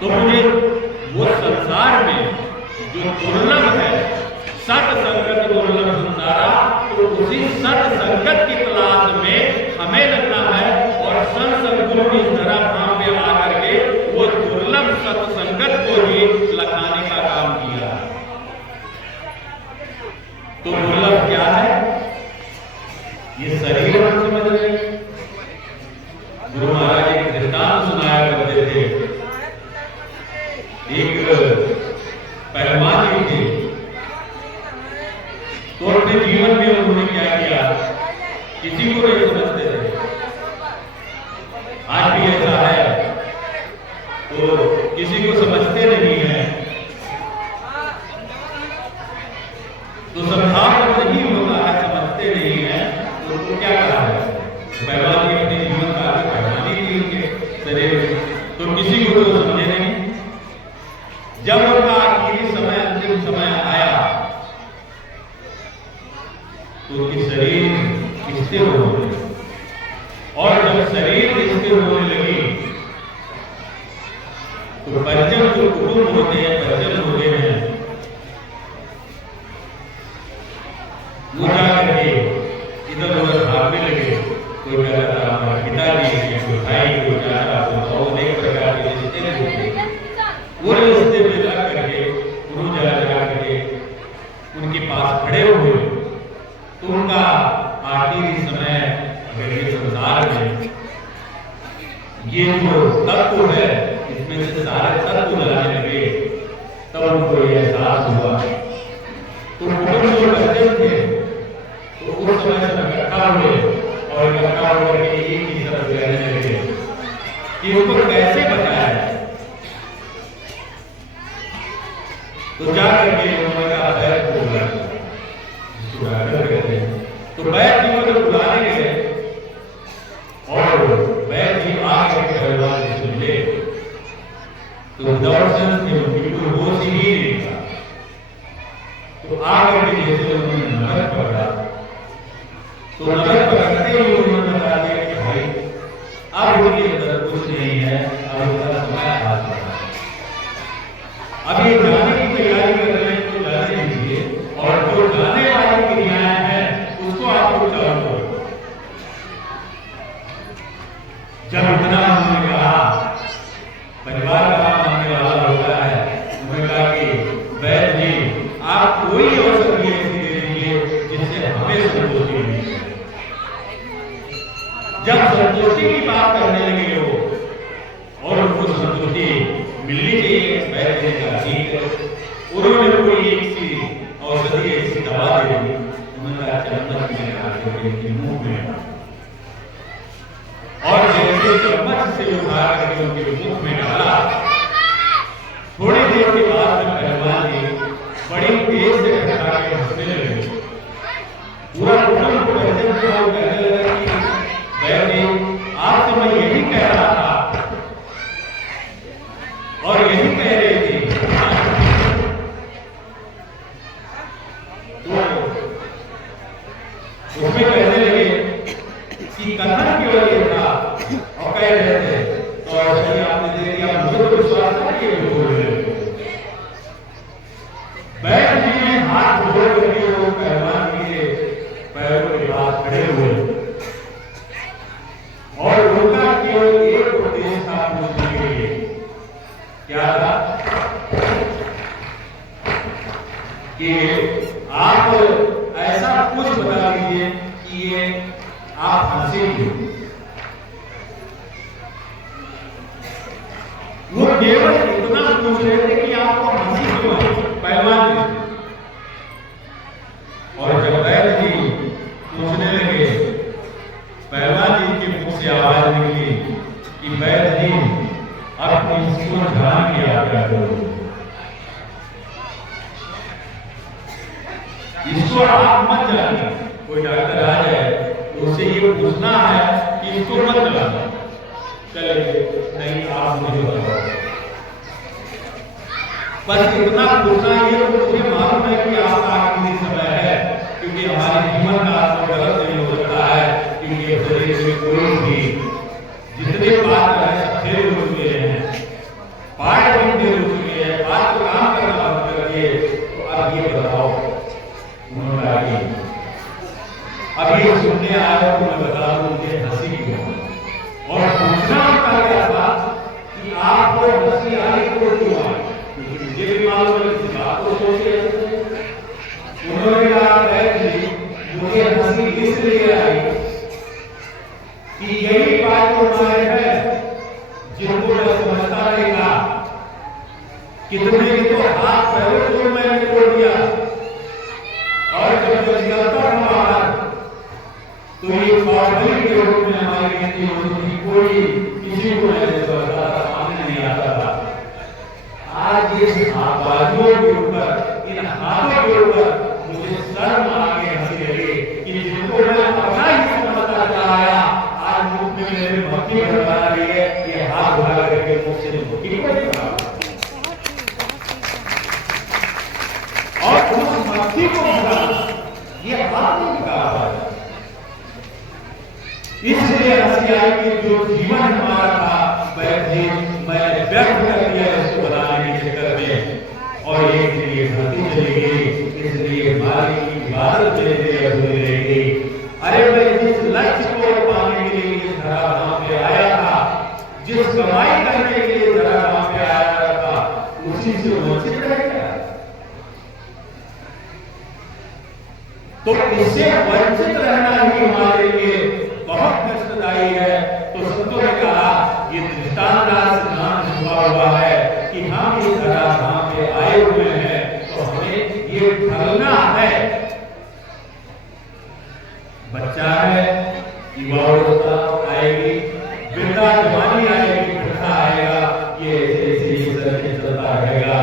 तो मुझे वो संसार में जो दुर्लभ है, सत संगत दुर्लभ संसारा, तो उसी सत संगत की तलाश में हमें लगना है और संत सद्गुरु की धरा धाम पे आकर के वो दुर्लभ सत्संगत को ही लखाने का काम किया। तो दुर्लभ क्या है? ये शरीर हम समझ रहे। गुरु महाराज एक दृष्टांत सुनाया करते थे। एक पहलवान जी थे, तो अपने जीवन में उन्होंने क्या किया, किसी को नहीं समझते थे। आज भी ऐसा है, तो किसी को समझते नहीं है, तो संभाव नहीं होता है, समझते नहीं है, तो क्या करा है? पहलवान जी अपने जीवन का आगे पहलवानी थी उनके शरीर, तो किसी को तो समझे नहीं। जब उनका आखिरी समय, अंतिम समय आया, तो उनकी शरीर स्थिर हो गई, और जब शरीर स्थिर होने लगी तो परिजन जो कुटुंब होते हैं, परिजन होते हैं, वो जाकर के इधर उधर भागने लगे। कोई कहता था हमारा पिताजी, कोई भाई, कोई चाचा, कोई अनेक प्रकार के रिश्ते होते। वो रिश्ते में जा करके गुरु जा करके उनके पास खड़े हुए, तो उनका आखिरी समय अगर ये संसार में ये जो तत्व है, इसमें से सारे तत्व लगाने लगे, तब उनको ये एहसास हुआ। तो कुटुंब जो बच्चे थे, तो उस समय से इकट्ठा हुए और इकट्ठा होकर के एक ही तरफ रहने लगे कि उनको कैसे बचाया जाए। तो जाकर के उन्होंने कहा बैठ को बुलाया, तो बैठ जी को बुलाने गए, और बैठ जी आकर के पहलवान जी से मिले, तो दर्शन से बिल्कुल होश ही नहीं था। तो आकर के जैसे उन्होंने नमक पकड़ा, तो नमक पकड़ते ही उन्होंने बता दिया कि भाई अब उनके अंदर कुछ नहीं है, अब उनका समय आ चुका है, अब ये जाने की तैयारी कर रहे हैं, तो जाने दीजिए, और जो जाने वाली क्रियाएं हैं उसको आपको चालू करो। जब इतना उन्होंने कहा, परिवार का काम आने वाला होता है, उन्होंने कहा कि वैद्य जी आप कोई औषधि ऐसी दे दीजिए जिससे हमें संतोषी मिले। जब संतोषी की बात करने लगे वो, और उनको संतोषी मिलनी चाहिए, वैद्य ने कहा ठीक है। उन्होंने कोई एक सी औषधि, एक सी दवा दे दी। उन्होंने कहा चम्मच में डाल के मुंह में, और जैसे चम्मच से उठा करके उनके मुंह में डाला, थोड़ी देर के बाद में पहलवान जी बड़ी तेज से खड़ा के हंसने लगे। पूरा कुटुंब कहने लगा कि वैद्य आज तो मैं यही कह रहा था और यही कह रहे थे। तो उसमें कहने लगे कि कथन केवल ये था, और कह रहे थे तो ऐसा ही आपने दे दिया, मुझे तो विश्वास नहीं है बोल रहे। बैठ जी ने हाथ जोड़ करके वो पहलवान जी के पैरों के पास खड़े हुए, और उनका केवल एक उद्देश्य था पूछने के लिए, क्या था कि आप ऐसा कुछ बता दीजिए कि ये आप हंसे क्यों। वो केवल इतना पूछ रहे थे कि आपको हंसी क्यों है, पहलवान जी। और जब वैद्य जी पूछने लगे, पहलवान जी के मुख से आवाज निकली कि वैद्य जी अब इसको ध्यान किया करो, इसको आप मत जाने। कोई डॉक्टर आ जाए तो उससे ये पूछना है कि इसको मत जाना, चलिए नहीं आप मुझे बताओ, बस इतना पूछना। ये तो मुझे मालूम है कि आपका आखिरी समय है, क्योंकि हमारे जीवन का आपको गलत नहीं हो सकता है, क्योंकि शरीर में कोई भी जितने पार्ट है सब फेल हो चुके हैं। पार्ट हंसने आए तो मैं बता दूं मुझे हंसी क्यों, और पूछना उनका क्या था कि आपको हंसी आई तो क्यों आई, क्योंकि मुझे भी मालूम है किसी बात को सोचे। उन्होंने कहा जी मुझे हंसी इसलिए आई कि यही बात हमारे है जिनको मैं समझता नहीं था, कितने के तो हाथ पैरों को मैंने तोड़ दिया, और जब निकलता था बाहर तो ये फॉर्मली के रूप में हमारी गिनती होती थी, कोई किसी को मैंने समझता था, सामने नहीं आता था। आज इस बाजुओं के ऊपर, इन हाथों के ऊपर मुझे शर्म आके हंसी लगी कि जिनको मैं अपना ही समझता चलाया, आज मुख में मेरे भक्ति बना रही है, ये हाथ उठा करके मुख से भक्ति को और उस भक्ति को ये हाथ नहीं निकाला, इसलिए हंसी आई कि जो जीवन हमारा था मैंने व्यक्त कर दिया इसको बनाने के चक्कर में, और एक दिन ये धरती चली गई, इसलिए मालिक की इबादत मेरे लिए अधूरी रह गई। अरे मैं जिस लक्ष्य को पाने के लिए इस धराधाम पे आया था, जिस कमाई करने के लिए धराधाम पे आया था, उसी से वंचित रह गया, तो इससे वंचित रहना ही हमारे लिए बहुत कष्टदायी है। तो संतों ने कहा ये दृष्टांत सिद्धांत हुआ हुआ है कि हम इस धराधाम पे आए हुए हैं, तो हमें ये ढलना है। बच्चा है, युवावस्था आएगी, वृद्धा जवानी आएगी, बुढ़ा आएगा, ये ऐसे ये सर्किट चलता रहेगा,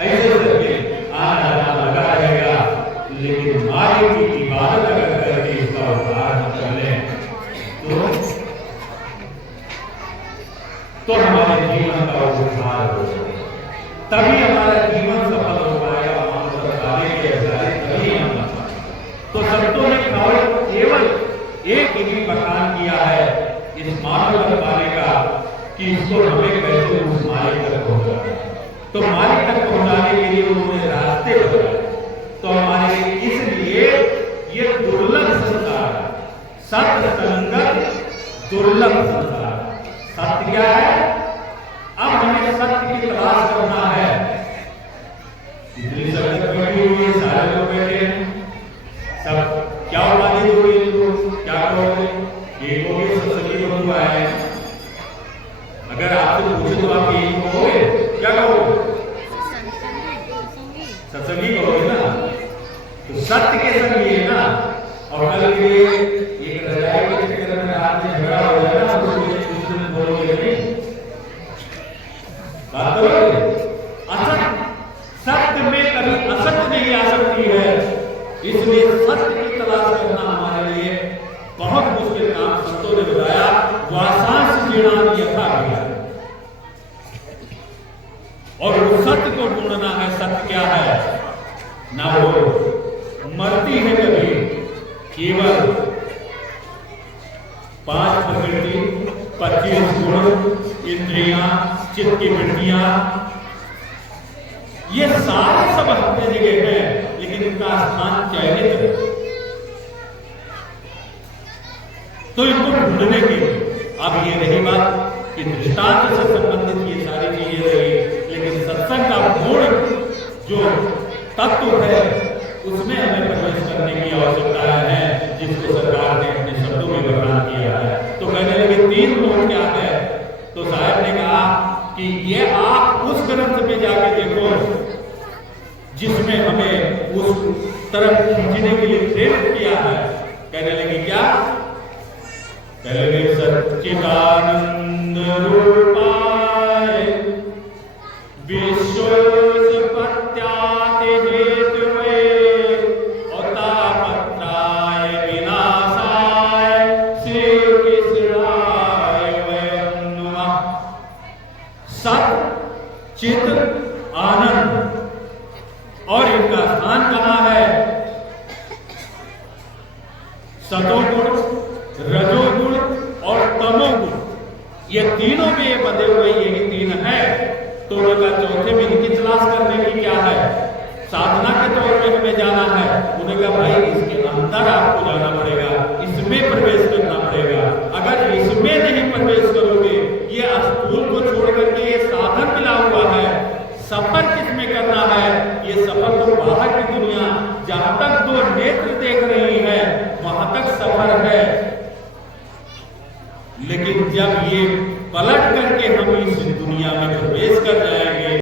ऐसे सर्किट आना जाना लगा रहेगा। लेकिन मालिक की इबादत अगर करके इसका उद्धार हम कर लें तो हमारे जीवन का उद्धार हो, तभी हमारा जीवन सफल हो पाएगा, तभी हम। तो संतों ने केवल एक ही बखान किया है इस मार्ग तक पाने का कि इसको हमें कैसे उस मालिक तक पहुंचाना। तो मालिक तक पहुंचाने के लिए उन्होंने रास्ते बताए। तो हमारे इसलिए ये दुर्लभ संसार, सत्य संगत दुर्लभ संसार। सत्य क्या है? अब हमें सत्य की तलाश करना है। इतनी संगत बैठी हुई है, सारे लोग बैठे हैं, सब क्या उपाधि दोगे इनको, क्या कहोगे? एक हो गए सत्संगी बंधु आए हैं, अगर आपसे पूछे तो आप यही कहोगे, क्या कहोगे? सत्संगी कहोगे ना। तो सत्य के संग ये ना, और कल के एक रजाई के चक्कर में रात में झगड़ा हो जाए ना, तो ये दूसरे बोलोगे नहीं, बात करोगे। असत्य, सत्य में कभी असत्य नहीं आ सकती है, इसलिए सत्य की तलाश करना हमारे लिए बहुत मुश्किल काम। संतों ने बताया वासांश जीर्णानि यथा गया, और उस सत्य को ढूंढना है। सत्य क्या है? ना वो मरती है कभी, केवल 5 प्रकृति, 25 गुण, इंद्रियां, चित्त की वृत्तियां, ये सारे सब अपने जगह हैं, लेकिन इनका स्थान चयनित है। तो इनको ढूंढने के अब ये रही बात कि दृष्टांत से संबंधित ये सारी चीजें रही, लेकिन सत्संग का मूल जो तत्व है उसमें हमें प्रवेश करने की आवश्यकता है, जिसको सरकार ने अपने शब्दों में बयान किया है। तो कहने लगे 3 लोग क्या है? तो साहब ने कहा कि ये आप उस ग्रंथ में जाके देखो जिसमें हमें उस तरफ खींचने के लिए प्रेरित किया है। कहने लगे क्या? कहने लगे सच्चिदानंद रूपाय विश्व चित्त आनंद, और इनका स्थान कहां है? सतोगुण, रजोगुण और तमोगुण, ये तीनों में ये बंधे हुए यही 3 है। तो उनका चौथे में इनकी तलाश करने की क्या है? साधना के तौर पे हमें जाना है। उन्होंने कहा भाई इसके अंदर आपको जाना पड़ेगा, इसमें इसमें प्रवेश करना पड़ेगा। अगर इसमें नहीं प्रवेश करोगे, ये स्थूल को छोड़ करके ये साधन मिला हुआ है, सफर किसमें करना है? ये सफर तो बाहर की दुनिया, जहां तक दो नेत्र देख रही है वहां तक सफर है। लेकिन जब ये पलट करके हम इस दुनिया में प्रवेश कर जाए